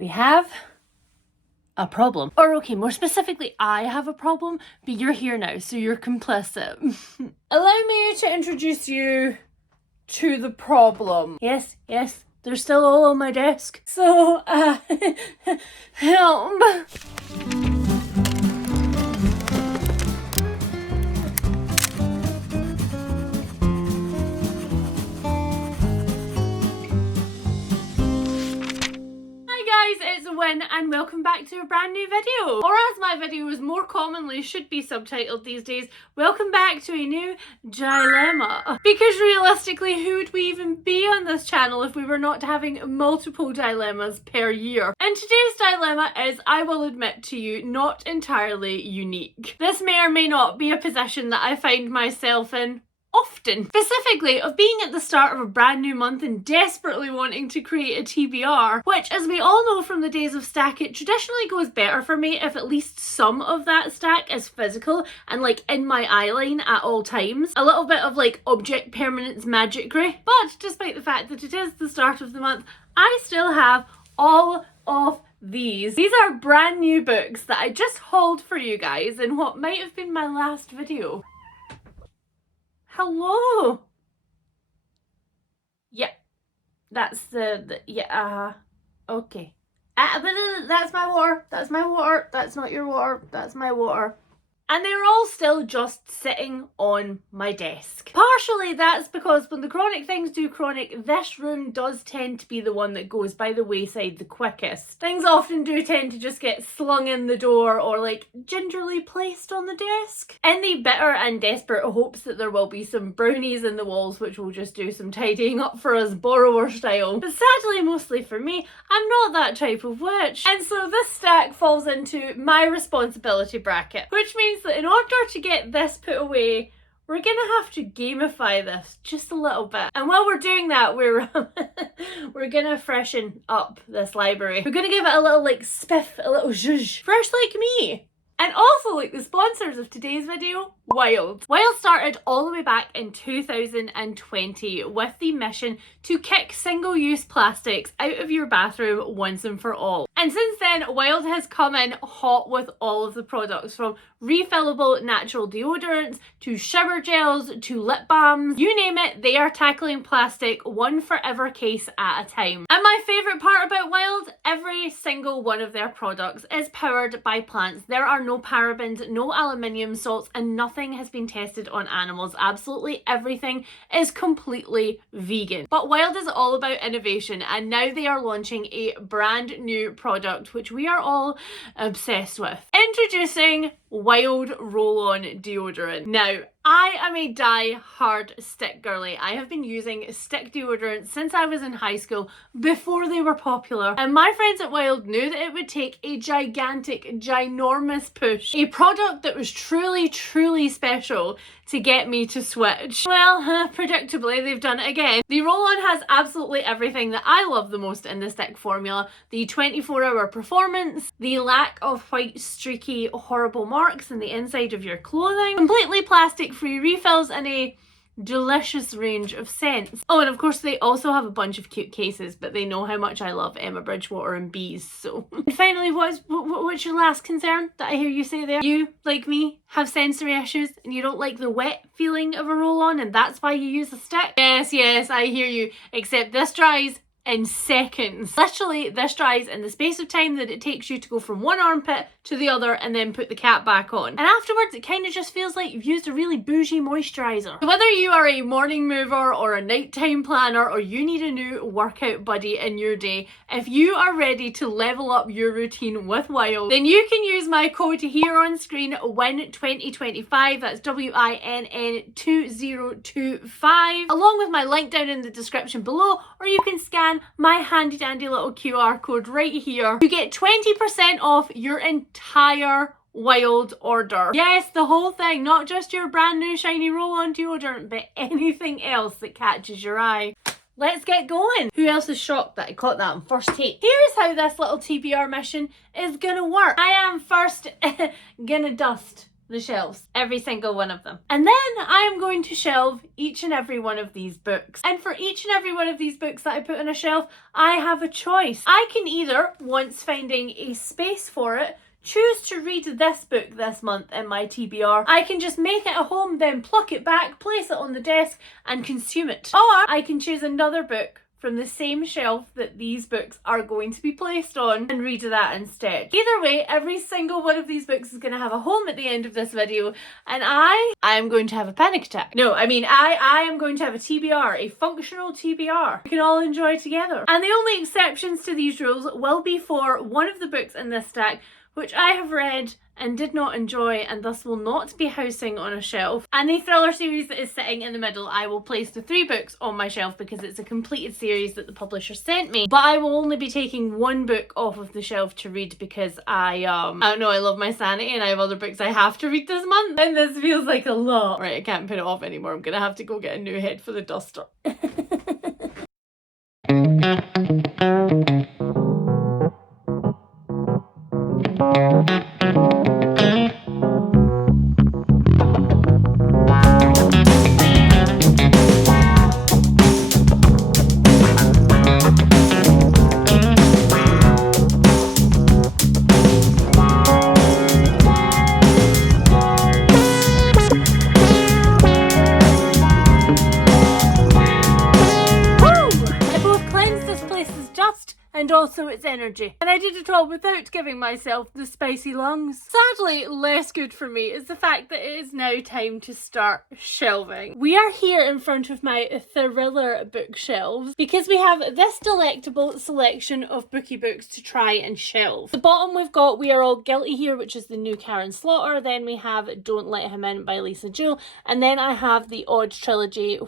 We have a problem. Or okay, more specifically, I have a problem, but you're here now, so you're complicit. Allow me to introduce you to the problem. Yes, they're still all on my desk. So, help. It's Win and welcome back to a brand new video, or as my videos more commonly should be subtitled these days, welcome back to a new dilemma. Because realistically, who would we even be on this channel if we were not having multiple dilemmas per year? And today's dilemma is, I will admit to you, not entirely unique. This may or may not be a position that I find myself in often. Specifically, of being at the start of a brand new month and desperately wanting to create a TBR, which, as we all know from the days of stack, it traditionally goes better for me if at least some of that stack is physical and like in my eyeline at all times. A little bit of like object permanence magicry. But despite the fact that it is the start of the month, I still have all of these. These are brand new books that I just hauled for you guys in what might have been my last video. Hello. Yep, that's okay. That's my water. That's my water. That's not your water. That's my water. And they're all still just sitting on my desk. Partially that's because when the chronic things do chronic, this room does tend to be the one that goes by the wayside the quickest. Things often do tend to just get slung in the door or like gingerly placed on the desk, in the bitter and desperate hopes that there will be some brownies in the walls which will just do some tidying up for us borrower style. But sadly, mostly for me, I'm not that type of witch. And so this stack falls into my responsibility bracket, which means that in order to get this put away, we're gonna have to gamify this just a little bit. And while we're doing that, we're gonna freshen up this library. We're gonna give it a little like spiff, a little zhuzh. Fresh like me. And also, like the sponsors of today's video, HAULED. HAULED started all the way back in 2020 with the mission to kick single-use plastics out of your bathroom once and for all. And since then, HAULED has come in hot with all of the products, from refillable natural deodorants to shower gels to lip balms. You name it, they are tackling plastic one forever case at a time. And my favourite part about HAULED, every single one of their products is powered by plants. There are no parabens, no aluminium salts, and nothing has been tested on animals. Absolutely everything is completely vegan. But HAULED is all about innovation, and now they are launching a brand new product which we are all obsessed with. Introducing HAULED Roll-On Deodorant. Now, I am a die-hard stick girly. I have been using stick deodorant since I was in high school, before they were popular. And my friends at HAULED knew that it would take a gigantic, ginormous push, a product that was truly, truly special, to get me to switch. Well, predictably, they've done it again. The roll-on has absolutely everything that I love the most in the stick formula. The 24-hour performance, the lack of white, streaky, horrible marks in the inside of your clothing, completely plastic-free refills, and a delicious range of scents. Oh, and of course they also have a bunch of cute cases, but they know how much I love Emma Bridgewater and bees, so. And finally, what's your last concern that I hear you say there? You, like me, have sensory issues and you don't like the wet feeling of a roll-on, and that's why you use a stick? Yes, I hear you, except this dries in seconds. Literally, this dries in the space of time that it takes you to go from one armpit to the other and then put the cap back on. And afterwards, it kind of just feels like you've used a really bougie moisturiser. So whether you are a morning mover or a nighttime planner, or you need a new workout buddy in your day, if you are ready to level up your routine with HAULED, then you can use my code here on screen, WIN2025, that's WINN 2025, along with my link down in the description below, or you can scan my handy dandy little QR code right here. You get 20% off your entire HAULED order. Yes, the whole thing, not just your brand new shiny roll-on deodorant, but anything else that catches your eye. Let's get going. Who else is shocked that I caught that on first take? Here's how this little TBR mission is gonna work. I am first gonna dust the shelves, every single one of them. And then I am going to shelve each and every one of these books. And for each and every one of these books that I put on a shelf, I have a choice. I can either, once finding a space for it, choose to read this book this month in my TBR. I can just make it a home, then pluck it back, place it on the desk and consume it. Or I can choose another book from the same shelf that these books are going to be placed on and read that instead. Either way, every single one of these books is going to have a home at the end of this video, and I am going to have a panic attack. No, I mean I am going to have a TBR, a functional TBR we can all enjoy together. And the only exceptions to these rules will be for one of the books in this stack which I have read and did not enjoy and thus will not be housing on a shelf. And the thriller series that is sitting in the middle, I will place the 3 books on my shelf because it's a completed series that the publisher sent me. But I will only be taking 1 book off of the shelf to read because I don't know, I love my sanity and I have other books I have to read this month. And this feels like a lot. Right, I can't put it off anymore. I'm gonna have to go get a new head for the duster. And also its energy. And I did it all without giving myself the spicy lungs. Sadly, less good for me is the fact that it is now time to start shelving. We are here in front of my thriller bookshelves because we have this delectable selection of bookie books to try and shelve. The bottom we've got We Are All Guilty Here, which is the new Karen Slaughter. Then we have Don't Let Him In by Lisa Jewell. And then I have the Odd Trilogy.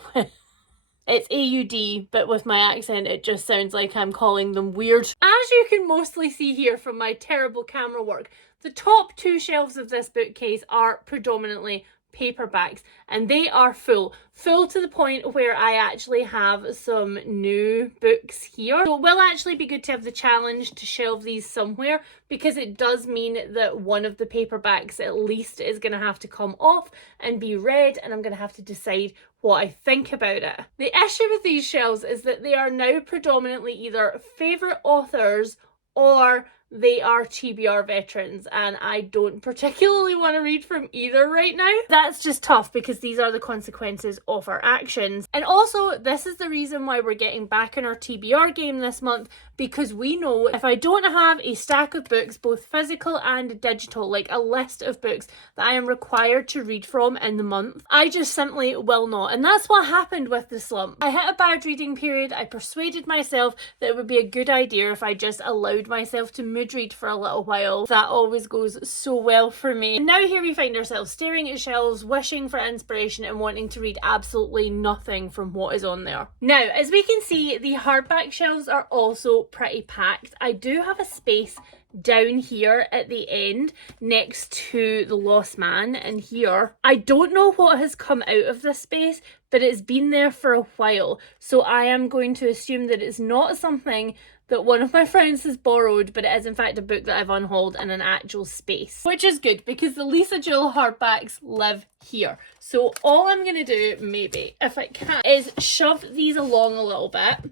It's AUD, but with my accent, it just sounds like I'm calling them weird. As you can mostly see here from my terrible camera work, the top 2 shelves of this bookcase are predominantly paperbacks, and they are full to the point where I actually have some new books here. So it will actually be good to have the challenge to shelve these somewhere, because it does mean that one of the paperbacks at least is going to have to come off and be read, and I'm going to have to decide what I think about it. The issue with these shelves is that they are now predominantly either favourite authors or they are TBR veterans, and I don't particularly want to read from either right now. That's just tough because these are the consequences of our actions. And also, this is the reason why we're getting back in our TBR game this month, because we know if I don't have a stack of books, both physical and digital, like a list of books that I am required to read from in the month, I just simply will not. And that's what happened with the slump. I hit a bad reading period. I persuaded myself that it would be a good idea if I just allowed myself to mood read for a little while. That always goes so well for me. And now here we find ourselves staring at shelves, wishing for inspiration and wanting to read absolutely nothing from what is on there. Now, as we can see, the hardback shelves are also pretty packed. I do have a space down here at the end next to The Lost Man, and here I don't know what has come out of this space, but it's been there for a while, so I am going to assume that it's not something that one of my friends has borrowed, but it is in fact a book that I've unhauled in an actual space, which is good because the Lisa Jewell hardbacks live here. So all I'm gonna do, maybe if I can, is shove these along a little bit,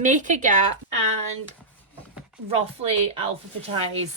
make a gap, and roughly alphabetize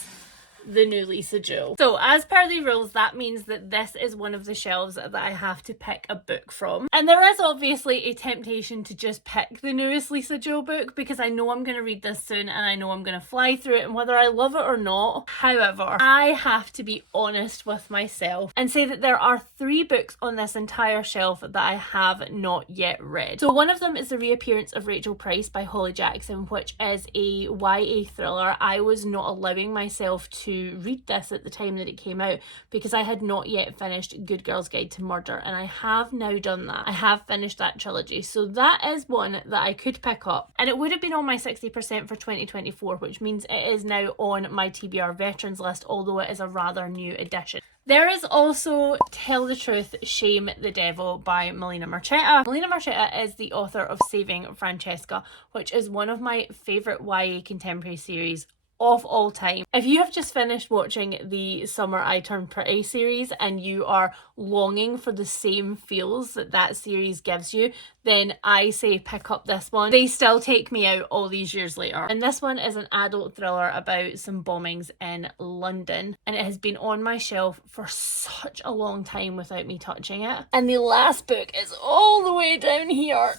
the new Lisa Jewell. So as per the rules, that means that this is one of the shelves that I have to pick a book from. And there is obviously a temptation to just pick the newest Lisa Jewell book because I know I'm going to read this soon and I know I'm going to fly through it and whether I love it or not. However, I have to be honest with myself and say that there are 3 books on this entire shelf that I have not yet read. So one of them is The Reappearance of Rachel Price by Holly Jackson, which is a YA thriller. I was not allowing myself to read this at the time that it came out because I had not yet finished Good Girl's Guide to Murder, and I have now done that. I have finished that trilogy, so that is one that I could pick up, and it would have been on my 60% for 2024, which means it is now on my TBR veterans list, although it is a rather new edition. There is also Tell the Truth, Shame the Devil by Melina Marchetta. Melina Marchetta is the author of Saving Francesca, which is one of my favourite YA contemporary series of all time. If you have just finished watching the Summer I Turned Pretty series and you are longing for the same feels that that series gives you, then I say pick up this one. They still take me out all these years later. And this one is an adult thriller about some bombings in London, and it has been on my shelf for such a long time without me touching it. And the last book is all the way down here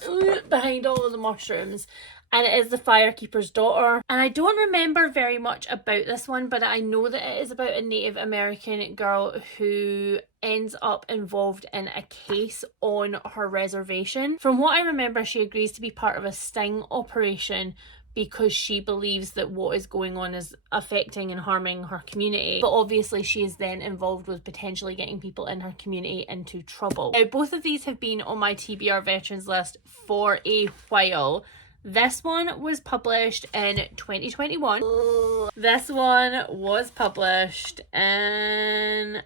behind all of the mushrooms, and it is The Firekeeper's Daughter. And I don't remember very much about this one, but I know that it is about a Native American girl who ends up involved in a case on her reservation. From what I remember, she agrees to be part of a sting operation because she believes that what is going on is affecting and harming her community. But obviously she is then involved with potentially getting people in her community into trouble. Now, both of these have been on my TBR veterans list for a while. This one was published in 2021. This one was published in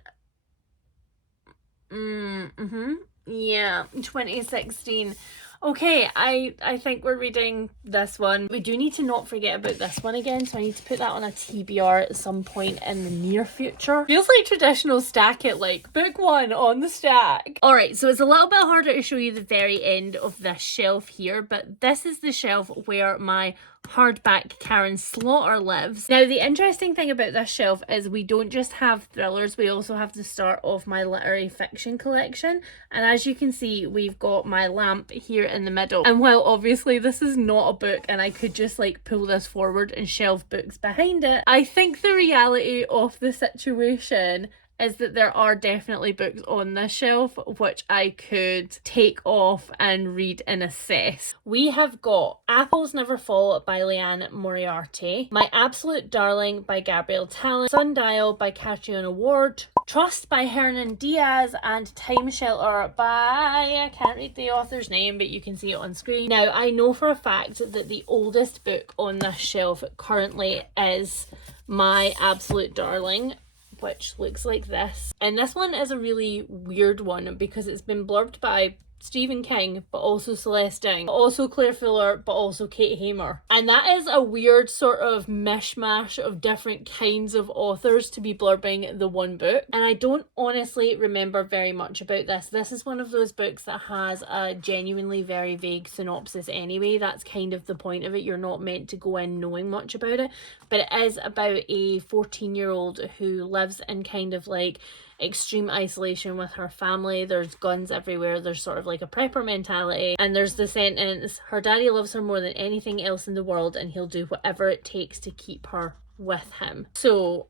2016. Okay, I think we're reading this one. We do need to not forget about this one again, so I need to put that on a TBR at some point in the near future. Feels like traditional stack it, like book one on the stack. Alright, so it's a little bit harder to show you the very end of this shelf here, but this is the shelf where my hardback Karen Slaughter lives. Now, the interesting thing about this shelf is we don't just have thrillers, we also have the start of my literary fiction collection. And as you can see, we've got my lamp here in the middle. And while obviously this is not a book and I could just like pull this forward and shelve books behind it, I think the reality of the situation is that there are definitely books on this shelf which I could take off and read and assess. We have got Apples Never Fall by Liane Moriarty, My Absolute Darling by Gabrielle Talon, Sundial by Catriona Ward, Trust by Hernan Diaz, and Time Shelter by, I can't read the author's name, but you can see it on screen. Now, I know for a fact that the oldest book on this shelf currently is My Absolute Darling, which looks like this. And this one is a really weird one because it's been blurbed by Stephen King, but also Celeste Ng, but also Claire Fuller, but also Kate Hamer. And that is a weird sort of mishmash of different kinds of authors to be blurbing the one book. And I don't honestly remember very much about this. This is one of those books that has a genuinely very vague synopsis anyway. That's kind of the point of it. You're not meant to go in knowing much about it. But it is about a 14-year-old who lives in kind of like extreme isolation with her family. There's guns everywhere. There's sort of like a prepper mentality, and there's the sentence, her daddy loves her more than anything else in the world and he'll do whatever it takes to keep her with him. So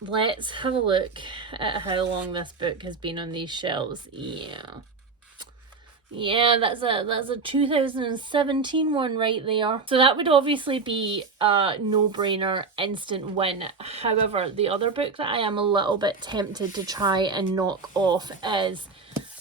let's have a look at how long this book has been on these shelves. Yeah, that's a 2017 one right there. So that would obviously be a no-brainer instant win. However, the other book that I am a little bit tempted to try and knock off is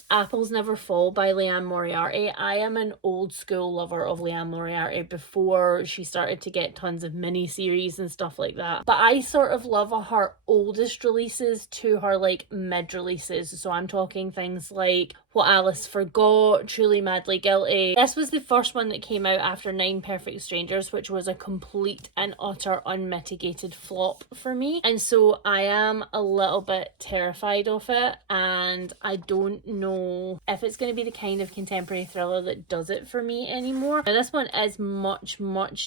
Apples Never Fall by Liane Moriarty. I am an old school lover of Liane Moriarty before she started to get tons of mini-series and stuff like that. But I sort of love her oldest releases to her like mid-releases. So I'm talking things like What Alice Forgot, Truly Madly Guilty. This was the first one that came out after 9 Perfect Strangers, which was a complete and utter unmitigated flop for me. And so I am a little bit terrified of it, and I don't know if it's going to be the kind of contemporary thriller that does it for me anymore. Now, this one is much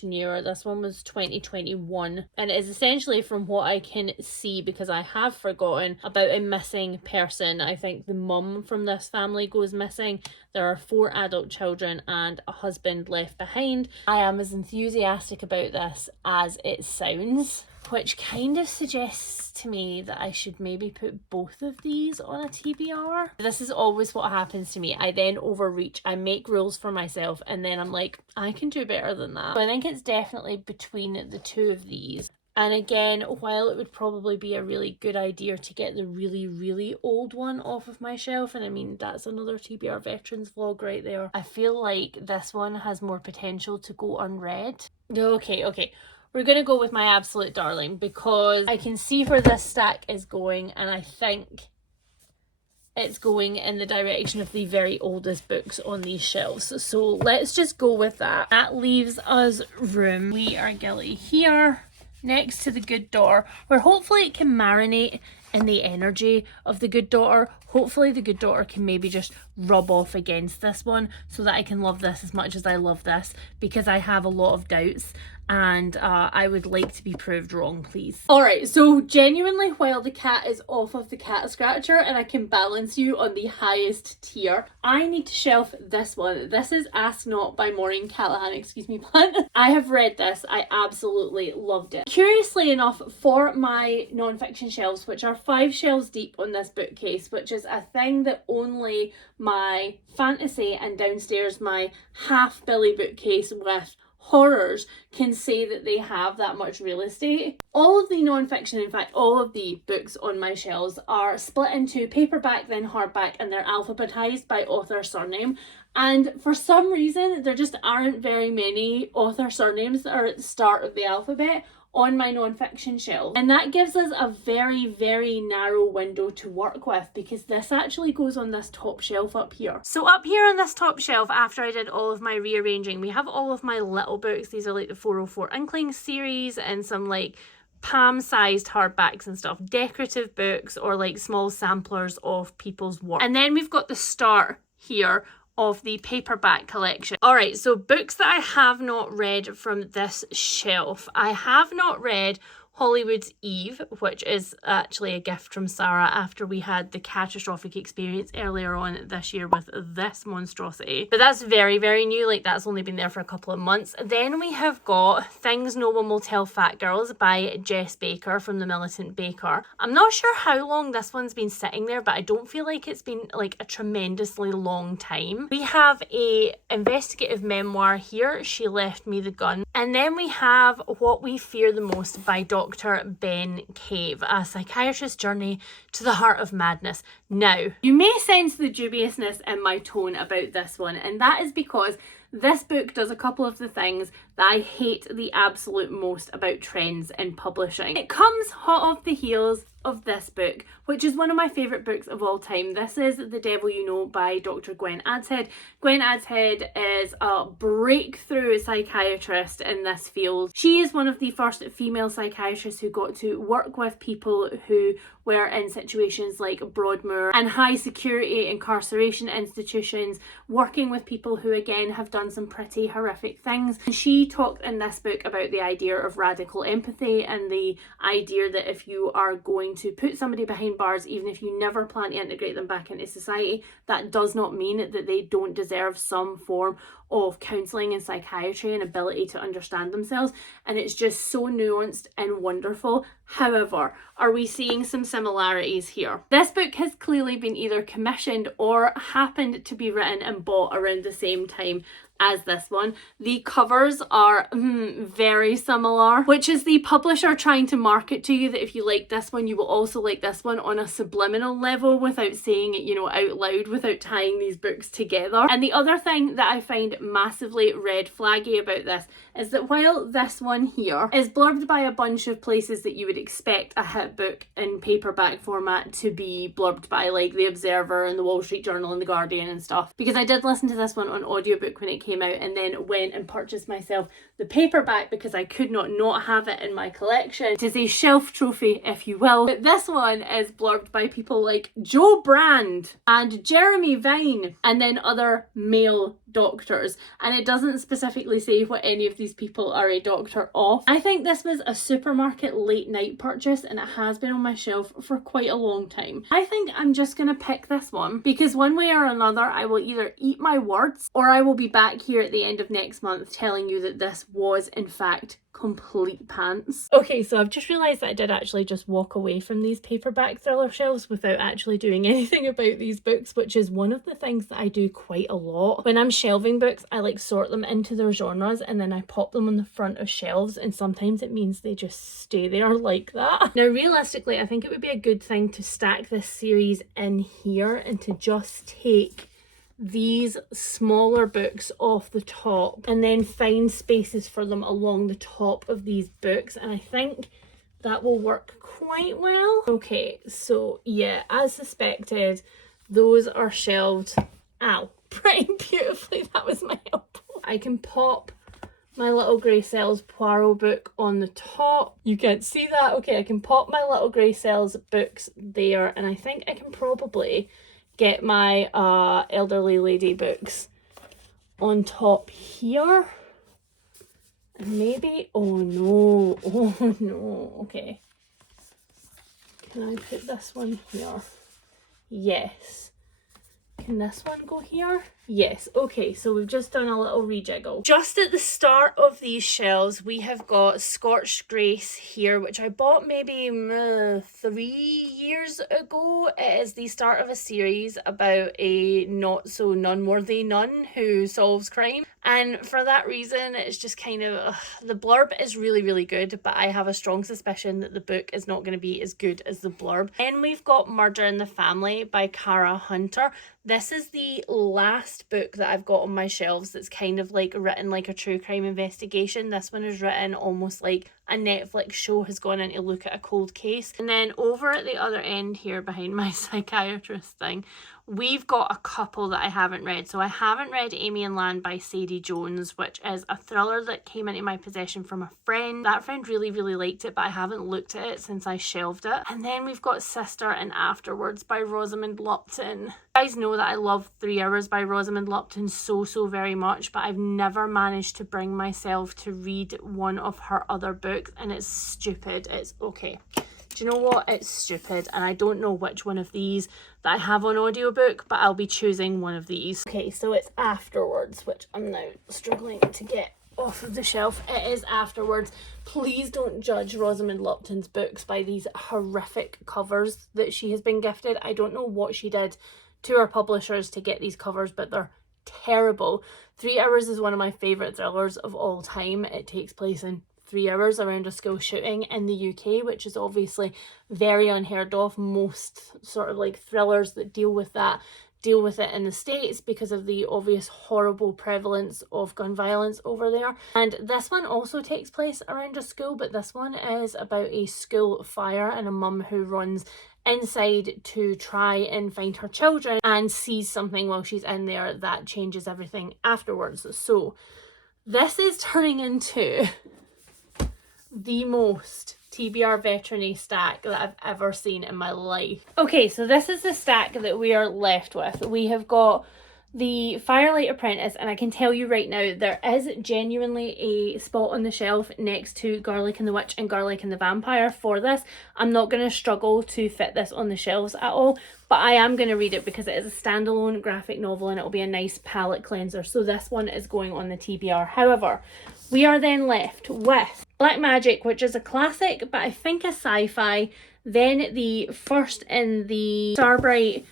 newer. This one was 2021, and it is essentially, from what I can see, because I have forgotten, about a missing person. I think the mum from this family goes missing. There are 4 adult children and a husband left behind. I am as enthusiastic about this as it sounds, which kind of suggests to me that I should maybe put both of these on a TBR. This is always what happens to me. I then overreach, I make rules for myself, and then I'm like, I can do better than that. So I think it's definitely between the two of these. And again, while it would probably be a really good idea to get the really old one off of my shelf, and I mean, that's another TBR Veterans vlog right there, I feel like this one has more potential to go unread. Okay. We're going to go with My Absolute Darling because I can see where this stack is going, and I think it's going in the direction of the very oldest books on these shelves. So let's just go with that. That leaves us room. We are Gilly here. next to the Good Daughter, where hopefully it can marinate in the energy of the Good Daughter. Hopefully the Good Daughter can maybe just rub off against this one so that I can love this as much as I love this, because I have a lot of doubts and I would like to be proved wrong, please. Alright, so genuinely, while the cat is off of the cat scratcher and I can balance you on the highest tier, I need to shelf this one. This is Ask Not by Maureen Callahan, excuse me, pun. I have read this, I absolutely loved it. Curiously enough, for my non-fiction shelves, which are 5 shelves deep on this bookcase, which is a thing that only my fantasy and downstairs my half Billy bookcase with horrors can say that they have that much real estate. All of the non-fiction, in fact all of the books on my shelves, are split into paperback then hardback, and they're alphabetized by author surname. And for some reason there just aren't very many author surnames that are at the start of the alphabet on my non-fiction shelf, and that gives us a very, very narrow window to work with, because this actually goes on this top shelf up here. So up here on this top shelf, after I did all of my rearranging, we have all of my little books. These are like the 404 Inkling series and some like palm-sized hardbacks and stuff, decorative books or like small samplers of people's work. And then we've got the start here of the paperback collection. Alright, so books that I have not read from this shelf. I have not read Hollywood's Eve, which is actually a gift from Sarah after we had the catastrophic experience earlier on this year with this monstrosity. But that's very, very new, like that's only been there for a couple of months. Then we have got Things No One Will Tell Fat Girls by Jess Baker from The Militant Baker. I'm not sure how long this one's been sitting there, but I don't feel like it's been like a tremendously long time. We have a investigative memoir here, She Left Me the Gun. And then we have What We Fear the Most by Dr. Ben Cave, a psychiatrist's journey to the heart of madness. Now, you may sense the dubiousness in my tone about this one, and that is because this book does a couple of the things that I hate the absolute most about trends in publishing. It comes hot off the heels of this book, which is one of my favourite books of all time. This is The Devil You Know by Dr. Gwen Adshead. Gwen Adshead is a breakthrough psychiatrist in this field. She is one of the first female psychiatrists who got to work with people who were in situations like Broadmoor and high security incarceration institutions, working with people who again have done some pretty horrific things. And she talked in this book about the idea of radical empathy and the idea that if you are going to put somebody behind bars, even if you never plan to integrate them back into society, that does not mean that they don't deserve some form of counselling and psychiatry and ability to understand themselves. And it's just so nuanced and wonderful. However, are we seeing some similarities here? This book has clearly been either commissioned or happened to be written and bought around the same time as this one. The covers are very similar, which is the publisher trying to market to you that if you like this one, you will also like this one on a subliminal level without saying it, you know, out loud, without tying these books together. And the other thing that I find massively red flaggy about this is that while this one here is blurbed by a bunch of places that you would expect a hit book in paperback format to be blurbed by, like The Observer and the Wall Street Journal and the Guardian and stuff, because I did listen to this one on audiobook when it came out and then went and purchased myself the paperback because I could not have it in my collection. It is a shelf trophy, if you will. But this one is blurbed by people like Joe Brand and Jeremy Vine and then other male doctors, and it doesn't specifically say what any of these people are a doctor of. I think this was a supermarket late night purchase and it has been on my shelf for quite a long time. I think I'm just gonna pick this one because one way or another I will either eat my words or I will be back here at the end of next month telling you that this was in fact complete pants. Okay, so I've just realised that I did actually just walk away from these paperback thriller shelves without actually doing anything about these books, which is one of the things that I do quite a lot. When I'm shelving books, I like sort them into their genres and then I pop them on the front of shelves, and sometimes it means they just stay there like that. Now realistically, I think it would be a good thing to stack this series in here and to just take these smaller books off the top and then find spaces for them along the top of these books, and I think that will work quite well. Okay, so yeah, as suspected, those are shelved pretty beautifully. That was my elbow. I can pop my little Grey Cells Poirot book on the top. You can't see that. Okay, I can pop my little Grey Cells books there, and I think I can probably get my elderly lady books on top here. And maybe, oh no, okay. Can I put this one here? Yes. Can this one go here? Yes. Okay, so we've just done a little rejiggle. Just at the start of these shelves, we have got Scorched Grace here, which I bought maybe 3 years ago. It is the start of a series about a not so nun-worthy nun who solves crime. And for that reason, it's just kind of, the blurb is really, really good, but I have a strong suspicion that the book is not going to be as good as the blurb. Then we've got Murder in the Family by Cara Hunter. This is the last book that I've got on my shelves that's kind of like written like a true crime investigation. This one is written almost like a Netflix show has gone in to look at a cold case. And then over at the other end here behind my psychiatrist thing, we've got a couple that I haven't read. So I haven't read Amy and Land by Sadie Jones, which is a thriller that came into my possession from a friend. That friend really, really liked it, but I haven't looked at it since I shelved it. And then we've got Sister and Afterwards by Rosamund Lupton. You guys know that I love 3 Hours by Rosamund Lupton so very much, but I've never managed to bring myself to read one of her other books, and it's stupid. It's okay. Do you know what? It's stupid, and I don't know which one of these that I have on audiobook, but I'll be choosing one of these. Okay, so it's Afterwards, which I'm now struggling to get off of the shelf. It is Afterwards. Please don't judge Rosamund Lupton's books by these horrific covers that she has been gifted. I don't know what she did to her publishers to get these covers, but they're terrible. 3 Hours is one of my favourite thrillers of all time. It takes place in 3 hours around a school shooting in the UK, which is obviously very unheard of. Most sort of like thrillers that deal with it in the States because of the obvious horrible prevalence of gun violence over there. And this one also takes place around a school, but this one is about a school fire and a mum who runs inside to try and find her children and sees something while she's in there that changes everything afterwards. So this is turning into the most TBR veterany stack that I've ever seen in my life. Okay, so this is the stack that we are left with. We have got the Firelight Apprentice, and I can tell you right now, there is genuinely a spot on the shelf next to Garlic and the Witch and Garlic and the Vampire for this. I'm not going to struggle to fit this on the shelves at all, but I am going to read it because it is a standalone graphic novel and it'll be a nice palette cleanser. So this one is going on the TBR. However, we are then left with Black Magic, which is a classic, but I think a sci-fi. Then the first in the Starbright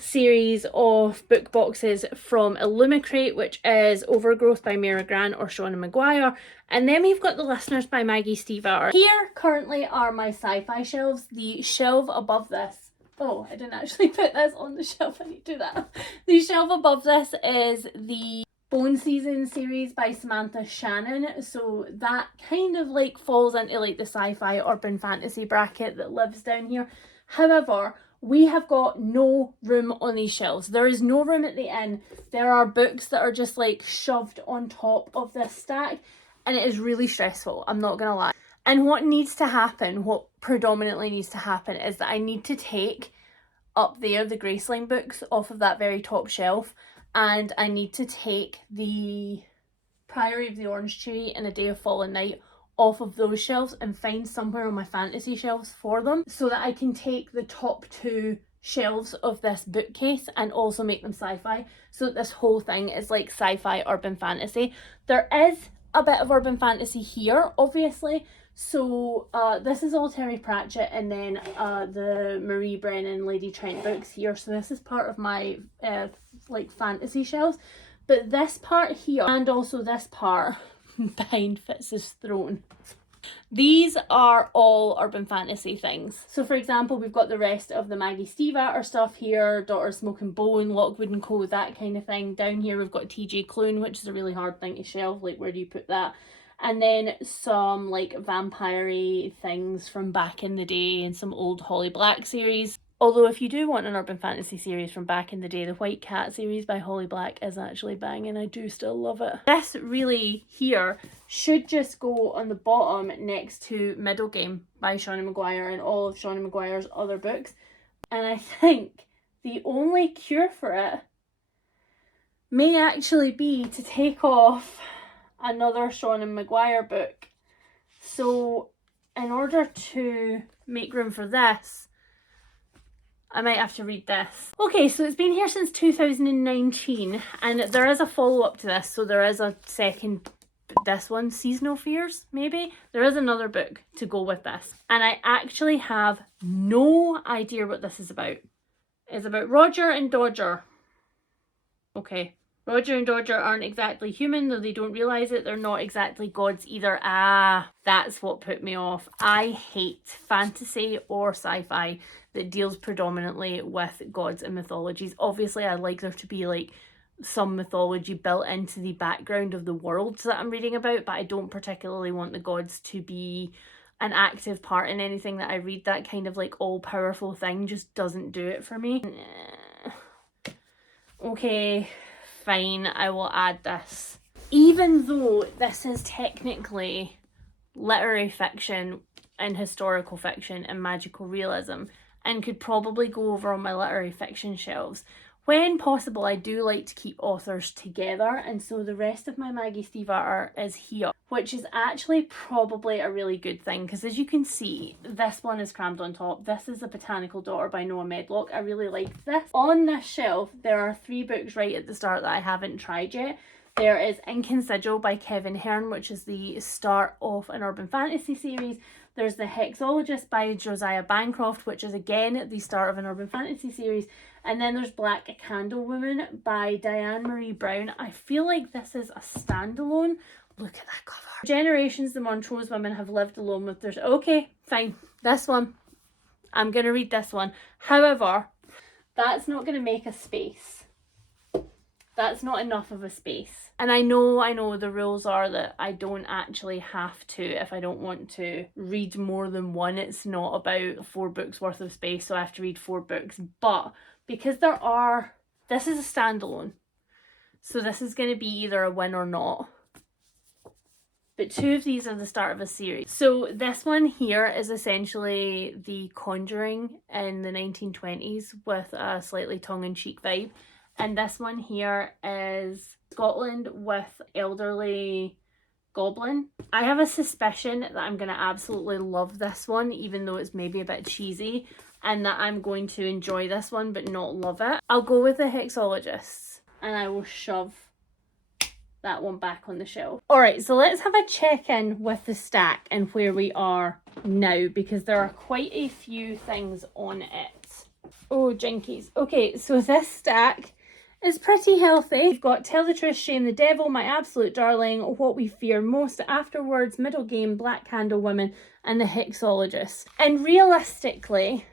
series of book boxes from Illumicrate, which is Overgrowth by Mara Grant or Shauna Maguire. And then we've got The Listeners by Maggie Stiefvater. Here currently are my sci-fi shelves. The shelf above this, oh, I didn't actually put this on the shelf, I need to do that. The shelf above this is the Bone Season series by Samantha Shannon, so that kind of like falls into like the sci-fi urban fantasy bracket that lives down here. However, we have got no room on these shelves. There is no room at the end. There are books that are just like shoved on top of this stack, and it is really stressful, I'm not gonna lie. And what needs to happen, what predominantly needs to happen, is that I need to take up there the Graceline books off of that very top shelf, and I need to take the Priory of the Orange Tree and A Day of Fallen Night off of those shelves and find somewhere on my fantasy shelves for them, so that I can take the top 2 shelves of this bookcase and also make them sci-fi, so that this whole thing is like sci-fi urban fantasy. There is a bit of urban fantasy here, obviously. So this is all Terry Pratchett, and then the Marie Brennan, Lady Trent books here. So this is part of my like fantasy shelves. But this part here, and also this part behind Fitz's throne, these are all urban fantasy things. So for example, we've got the rest of the Maggie Stiefvater stuff here, Daughter of Smoke and Bone, Lockwood and Co, that kind of thing. Down here we've got TJ Klune, which is a really hard thing to shelve, like where do you put that? And then some like vampire-y things from back in the day and some old Holly Black series. Although if you do want an urban fantasy series from back in the day, the White Cat series by Holly Black is actually banging. I do still love it. This really here should just go on the bottom next to Middle Game by Shawnee Maguire and all of Shawnee Maguire's other books. And I think the only cure for it may actually be to take off another Shawnee Maguire book. So in order to make room for this, I might have to read this. Okay, so it's been here since 2019 and there is a follow-up to this. So there is a second, this one, Seasonal Fears, maybe? There is another book to go with this. And I actually have no idea what this is about. It's about Roger and Dodger. Okay. Roger and Dodger aren't exactly human, though they don't realise it. They're not exactly gods either. Ah, that's what put me off. I hate fantasy or sci-fi that deals predominantly with gods and mythologies. Obviously, I like there to be like some mythology built into the background of the worlds that I'm reading about, but I don't particularly want the gods to be an active part in anything that I read. That kind of like all-powerful thing just doesn't do it for me. Okay. Fine, I will add this. Even though this is technically literary fiction and historical fiction and magical realism and could probably go over on my literary fiction shelves, when possible I do like to keep authors together, and so the rest of my Maggie Stiefvater is here, which is actually probably a really good thing because as you can see, this one is crammed on top. This is The Botanical Daughter by Noah Medlock. I really like this. On this shelf there are 3 books right at the start that I haven't tried yet. There is Ink and Sigil by Kevin Hearn, which is the start of an urban fantasy series. There's The Hexologist by Josiah Bancroft, which is again the start of an urban fantasy series. And then there's Black Candlewoman by Diane Marie Brown. I feel like this is a standalone. Look at that cover. Generations the Montrose women have lived alone with their... Okay, fine. This one. I'm going to read this one. However, that's not going to make a space. That's not enough of a space. And I know the rules are that I don't actually have to, if I don't want to read more than one. It's not about 4 books worth of space, so I have to read 4 books. But because this is a standalone, so this is going to be either a win or not. But 2 of these are the start of a series. So this one here is essentially The Conjuring in the 1920s with a slightly tongue-in-cheek vibe. And this one here is Scotland with elderly goblin. I have a suspicion that I'm going to absolutely love this one, even though it's maybe a bit cheesy, and that I'm going to enjoy this one but not love it. I'll go with The Hexologists and I will shove that one back on the shelf. Alright, so let's have a check-in with the stack and where we are now, because there are quite a few things on it. Oh, jinkies. Okay, so this stack is pretty healthy. We've got Tell the Truth, Shame the Devil, My Absolute Darling, What We Fear Most, Afterwards, Middle Game, Black Candlewoman, and The Hexologist. And realistically,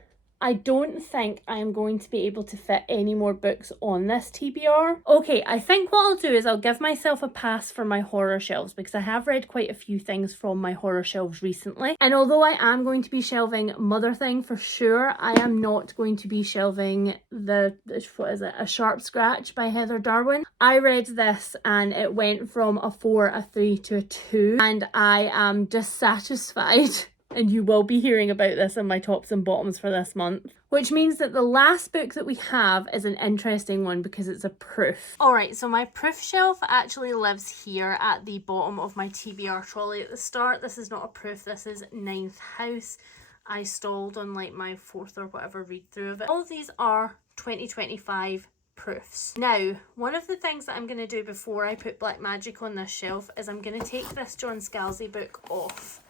I don't think I'm going to be able to fit any more books on this TBR. Okay, I think what I'll do is I'll give myself a pass for my horror shelves, because I have read quite a few things from my horror shelves recently. And although I am going to be shelving Mother Thing for sure, I am not going to be shelving A Sharp Scratch by Heather Darwin. I read this and it went from a 4, a 3 to a 2, and I am dissatisfied. And you will be hearing about this in my tops and bottoms for this month. Which means that the last book that we have is an interesting one because it's a proof. Alright, so my proof shelf actually lives here at the bottom of my TBR trolley at the start. This is not a proof, this is Ninth House. I stalled on like my 4th or whatever read through of it. All of these are 2025 proofs. Now, one of the things that I'm going to do before I put Black Magic on this shelf is I'm going to take this John Scalzi book off.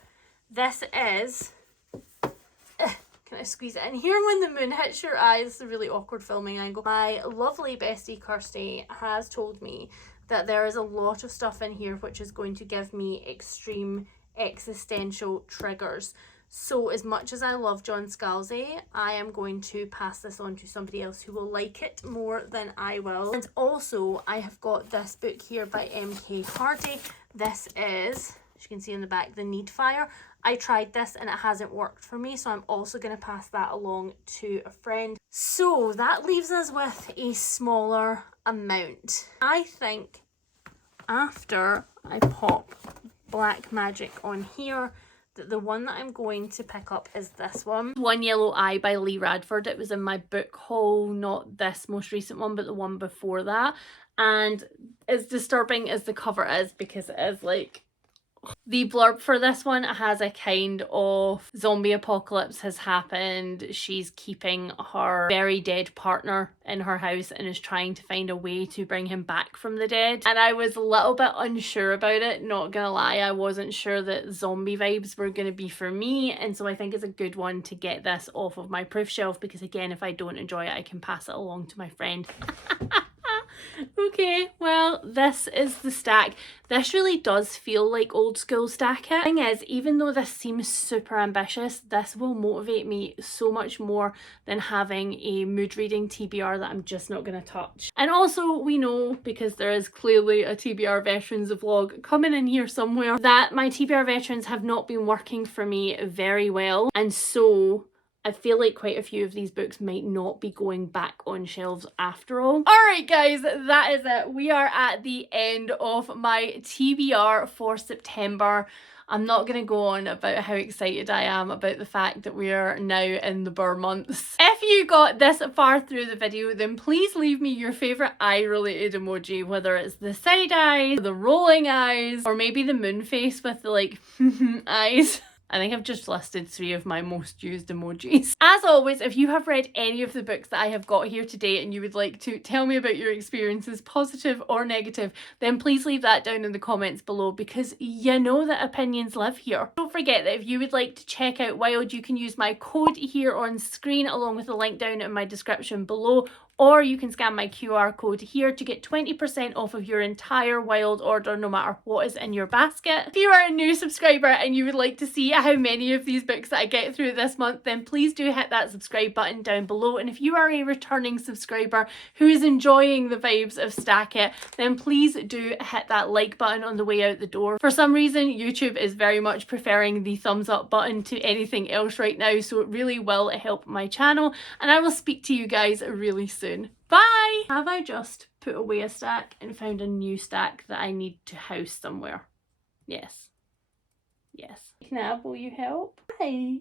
This is, can I squeeze it in here when the moon hits your eye? This is a really awkward filming angle. My lovely bestie Kirsty has told me that there is a lot of stuff in here which is going to give me extreme existential triggers. So as much as I love John Scalzi, I am going to pass this on to somebody else who will like it more than I will. And also I have got this book here by M.K. Hardy. This is, as you can see in the back, The Need Fire. I tried this and it hasn't worked for me, so I'm also going to pass that along to a friend. So that leaves us with a smaller amount. I think after I pop Black Magic on here, that the one that I'm going to pick up is this one. One Yellow Eye by Lee Radford. It was in my book haul, not this most recent one, but the one before that. And as disturbing as the cover is, because it is like, the blurb for this one has a kind of zombie apocalypse has happened. She's keeping her very dead partner in her house and is trying to find a way to bring him back from the dead. And I was a little bit unsure about it, not gonna lie. I wasn't sure that zombie vibes were gonna be for me, and so I think it's a good one to get this off of my proof shelf, because again, if I don't enjoy it, I can pass it along to my friend. Okay, well, this is the stack. This really does feel like old school stack it. Thing is, even though this seems super ambitious, this will motivate me so much more than having a mood reading TBR that I'm just not going to touch. And also, we know, because there is clearly a TBR Veterans vlog coming in here somewhere, that my TBR Veterans have not been working for me very well, and so I feel like quite a few of these books might not be going back on shelves after all. Alright guys, that is it. We are at the end of my TBR for September. I'm not going to go on about how excited I am about the fact that we are now in the Burr months. If you got this far through the video, then please leave me your favourite eye related emoji, whether it's the side eyes, the rolling eyes, or maybe the moon face with the like eyes. I think I've just listed 3 of my most used emojis. As always, if you have read any of the books that I have got here today and you would like to tell me about your experiences, positive or negative, then please leave that down in the comments below, because you know that opinions live here. Don't forget that if you would like to check out Wild, you can use my code here on screen along with the link down in my description below, or you can scan my QR code here to get 20% off of your entire Wild order, no matter what is in your basket. If you are a new subscriber and you would like to see how many of these books that I get through this month, then please do hit that subscribe button down below. And if you are a returning subscriber who is enjoying the vibes of Stack It, then please do hit that like button on the way out the door. For some reason, YouTube is very much preferring the thumbs up button to anything else right now, so it really will help my channel, and I will speak to you guys really soon. Bye! Have I just put away a stack and found a new stack that I need to house somewhere? Yes. Yes. Knab, will you help? Bye!